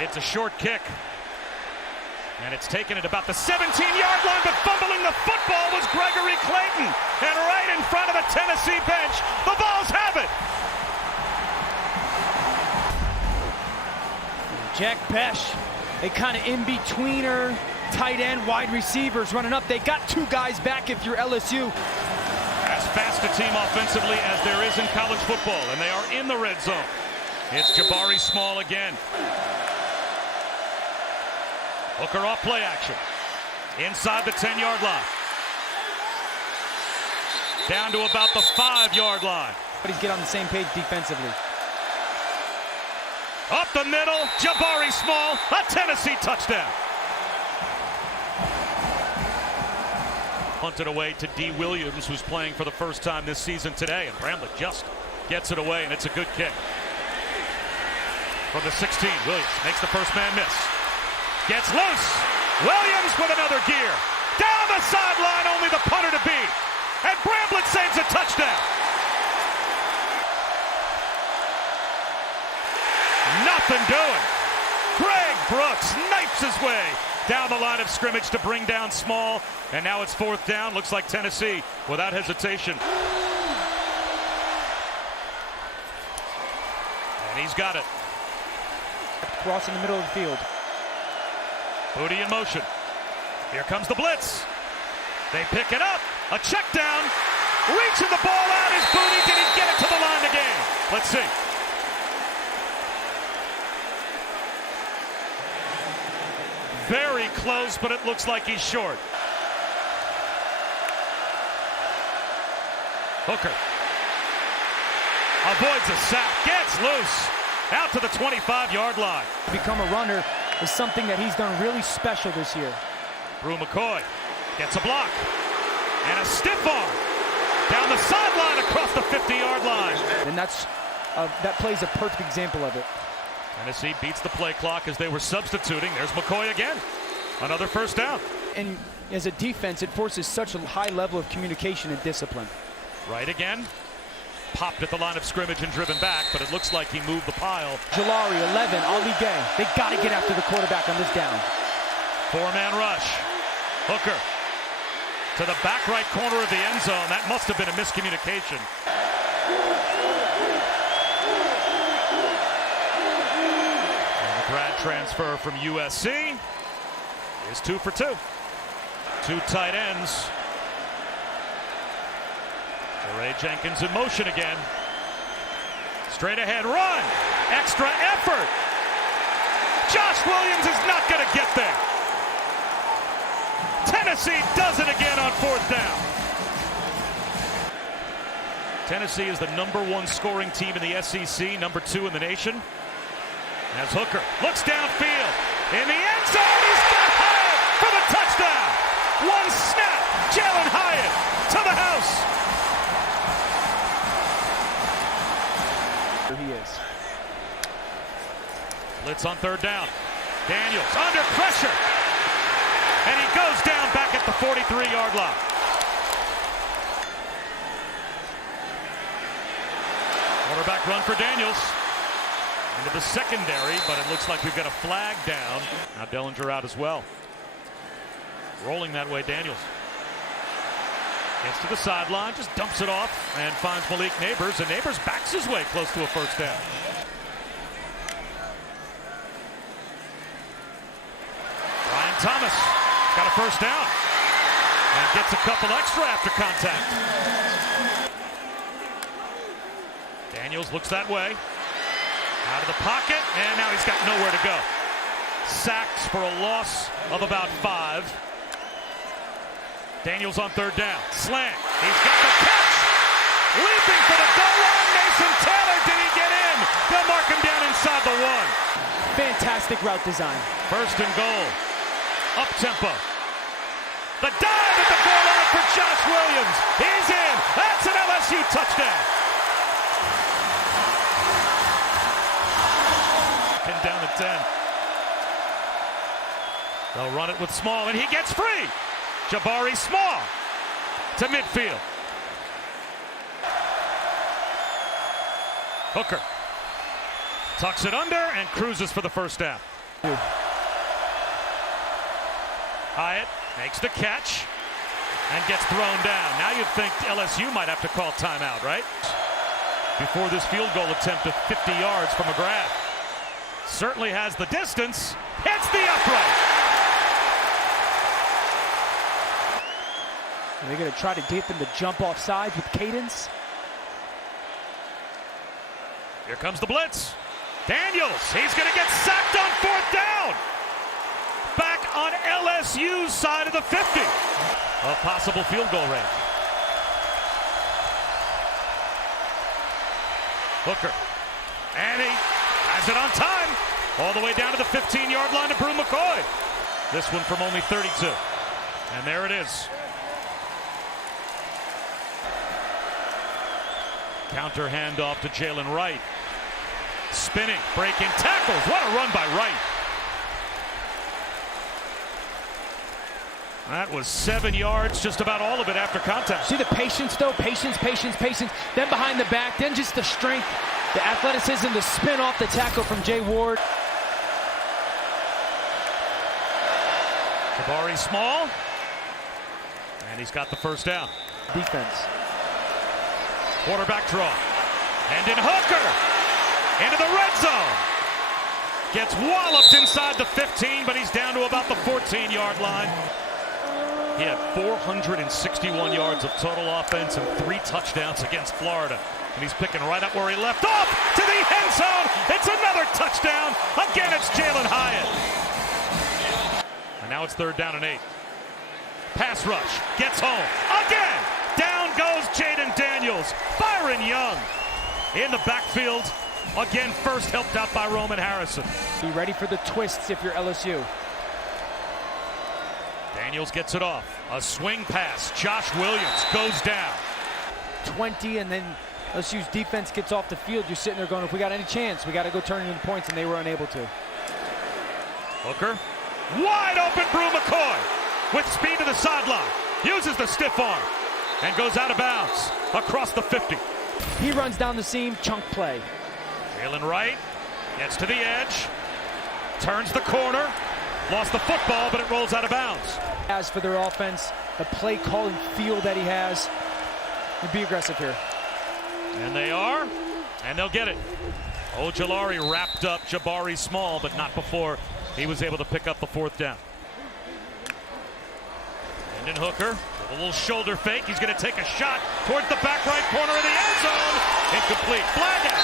It's a short kick. And it's taken at about the 17-yard line, but fumbling the football was Gregory Clayton. And right in front of the Tennessee bench, the Vols have it. Jack Besh, a kind of in-betweener, tight end, wide receivers running up. They got two guys back if you're LSU. As fast a team offensively as there is in college football, and they are in the red zone. It's Jabari Small again. Hooker off play action. Inside the 10-yard line. Down to about the 5-yard line. But he's get on the same page defensively. Up the middle, Jabari Small, a Tennessee touchdown. Punted away to D. Williams, who's playing for the first time this season today, and Bramlett just gets it away, and it's a good kick. From the 16, Williams makes the first man miss. Gets loose. Williams with another gear. Down the sideline, only the punter to beat. And Bramlett saves a touchdown. Nothing doing. Greg Brooks knifes his way down the line of scrimmage to bring down Small. And now it's 4th down. Looks like Tennessee without hesitation. And he's got it. Cross in the middle of the field. Booty in motion. Here comes the blitz. They pick it up. A check down. Reaching the ball out is Booty. Did he get it to the line again? Let's see. Very close, but it looks like he's short. Hooker avoids a sack. Gets loose. Out to the 25-yard line. Become a runner is something that he's done really special this year. Brew McCoy gets a block. And a stiff arm. Down the sideline across the 50-yard line. And that plays a perfect example of it. Tennessee beats the play clock as they were substituting. There's McCoy again. Another first down. And as a defense, it forces such a high level of communication and discipline. Right again. Popped at the line of scrimmage and driven back, but it looks like he moved the pile. Jalari, 11, Ali Gay. They got to get after the quarterback on this down. 4-man rush. Hooker to the back right corner of the end zone. That must have been a miscommunication. And the grad transfer from USC is 2 for 2. Two tight ends. Ray Jenkins in motion again. Straight ahead run. Extra effort. Josh Williams is not going to get there. Tennessee does it again on 4th down. Tennessee is the #1 scoring team in the SEC, #2 in the nation. As Hooker looks downfield. In the end zone, he's got Hyatt for the touchdown. One snap. Jalen Hyatt to the house. He is. Blitz on 3rd down. Daniels under pressure. And he goes down back at the 43-yard line. Quarterback run for Daniels. Into the secondary, but it looks like we've got a flag down. Now Dellinger out as well. Rolling that way, Daniels. Gets to the sideline, just dumps it off, and finds Malik Neighbors, and Neighbors backs his way close to a first down. Ryan Thomas got a first down, and gets a couple extra after contact. Daniels looks that way. Out of the pocket, and now he's got nowhere to go. Sacks for a loss of about 5. Daniels on 3rd down. Slant. He's got the catch. Leaping for the goal line. Mason Taylor. Did he get in? They'll mark him down inside the 1. Fantastic route design. 1st and goal. Up tempo. The dive at the goal line for Josh Williams. He's in. That's an LSU touchdown. And down to 10. They'll run it with Small, and he gets free. Jabari Small to midfield. Hooker tucks it under and cruises for the first down. Hyatt makes the catch and gets thrown down. Now you'd think LSU might have to call timeout, right? Before this field goal attempt of 50 yards from McGrath. Certainly has the distance. Hits the upright. And they're going to try to get them to jump off sides with cadence. Here comes the blitz. Daniels, he's going to get sacked on 4th down. Back on LSU's side of the 50. A possible field goal range. Hooker. And he has it on time. All the way down to the 15-yard line to Brew McCoy. This one from only 32. And there it is. Counter handoff to Jalen Wright. Spinning, breaking tackles. What a run by Wright. That was 7 yards, just about all of it after contact. See the patience, though? Patience, patience, patience. Then behind the back, then just the strength, the athleticism, the spin off the tackle from Jay Ward. Jabari Small. And he's got the first down. Defense. Quarterback draw. And in Hooker. Into the red zone. Gets walloped inside the 15, but he's down to about the 14-yard line. He had 461 yards of total offense and 3 touchdowns against Florida. And he's picking right up where he left off to the end zone. It's another touchdown. Again, it's Jalen Hyatt. And now it's 3rd down and 8. Pass rush. Gets home. Again. Down goes Jaden Daniels. Byron Young in the backfield. Again, first helped out by Roman Harrison. Be ready for the twists if you're LSU. Daniels gets it off. A swing pass. Josh Williams goes down. 20, and then LSU's defense gets off the field. You're sitting there going, if we got any chance, we got to go turn it into points, and they were unable to. Hooker. Wide open Brew McCoy with speed to the sideline. Uses the stiff arm and goes out of bounds across the 50. He runs down the seam, chunk play. Jalen Wright gets to the edge. Turns the corner. Lost the football, but it rolls out of bounds. As for their offense, the play calling feel that he has, and be aggressive here. And they are, and they'll get it. Ojulari wrapped up Jabari Small, but not before he was able to pick up the 4th down. And in Hooker, with a little shoulder fake, he's going to take a shot towards the back right corner of the end zone. Incomplete. Flag out.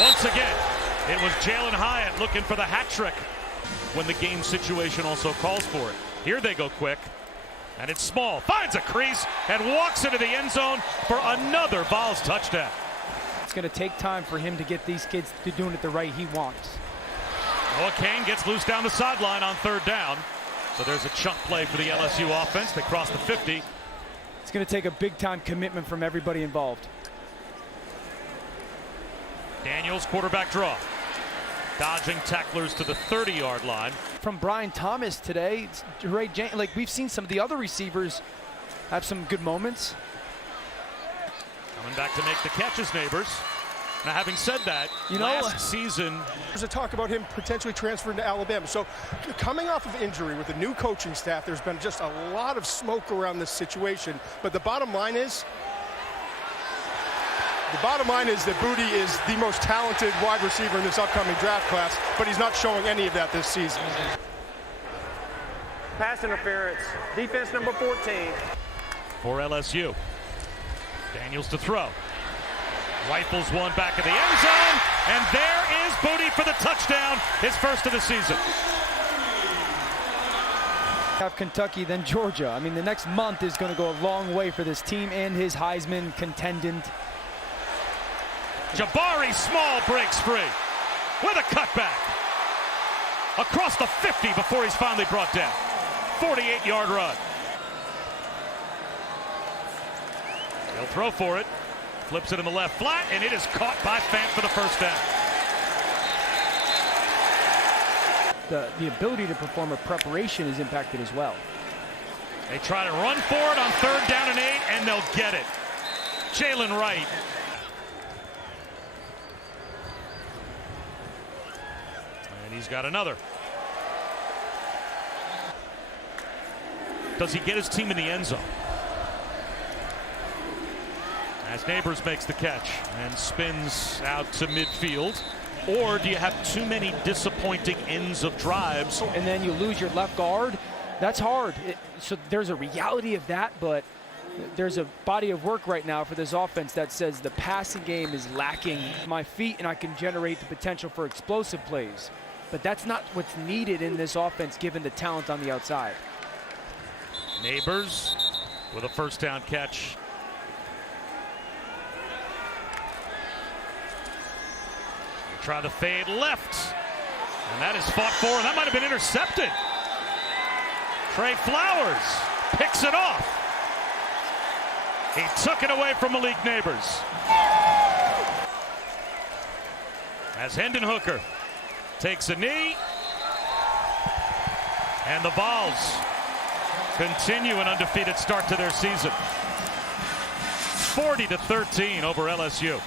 Once again, it was Jalen Hyatt looking for the hat trick when the game situation also calls for it. Here they go quick, and it's Small. Finds a crease and walks into the end zone for another Vols touchdown. It's going to take time for him to get these kids to doing it the right he wants. Noah Kane gets loose down the sideline on 3rd down. So there's a chunk play for the LSU offense. They cross the 50. It's going to take a big-time commitment from everybody involved. Daniels, quarterback draw. Dodging tacklers to the 30-yard line. From Brian Thomas today, like we've seen some of the other receivers have some good moments. Coming back to make the catches, neighbors. Now, having said that, last season... There's a talk about him potentially transferring to Alabama. So coming off of injury with a new coaching staff, there's been just a lot of smoke around this situation. But the bottom line is that Booty is the most talented wide receiver in this upcoming draft class, but he's not showing any of that this season. Pass interference. Defense number 14. For LSU. Daniels to throw. Rifles one back in the end zone, and there is Booty for the touchdown, his first of the season. Have Kentucky, then Georgia. I mean, the next month is going to go a long way for this team and his Heisman contendant. Jabari Small breaks free with a cutback. Across the 50 before he's finally brought down. 48-yard run. He'll throw for it. Flips it in the left flat, and it is caught by Fant for the first down. The ability to perform a preparation is impacted as well. They try to run for it on 3rd down and 8, and they'll get it. Jalen Wright. And He's got another. Does he get his team in the end zone? As Neighbors makes the catch and spins out to midfield. Or do you have too many disappointing ends of drives? And then you lose your left guard. That's hard. So there's a reality of that, but there's a body of work right now for this offense that says the passing game is lacking my feet and I can generate the potential for explosive plays. But that's not what's needed in this offense given the talent on the outside. Neighbors with a first down catch. Try to fade left. And that is fought for, and that might have been intercepted. Trey Flowers picks it off. He took it away from Malik Neighbors. As Hendon Hooker takes a knee. And the Vols continue an undefeated start to their season. 40-13 over LSU.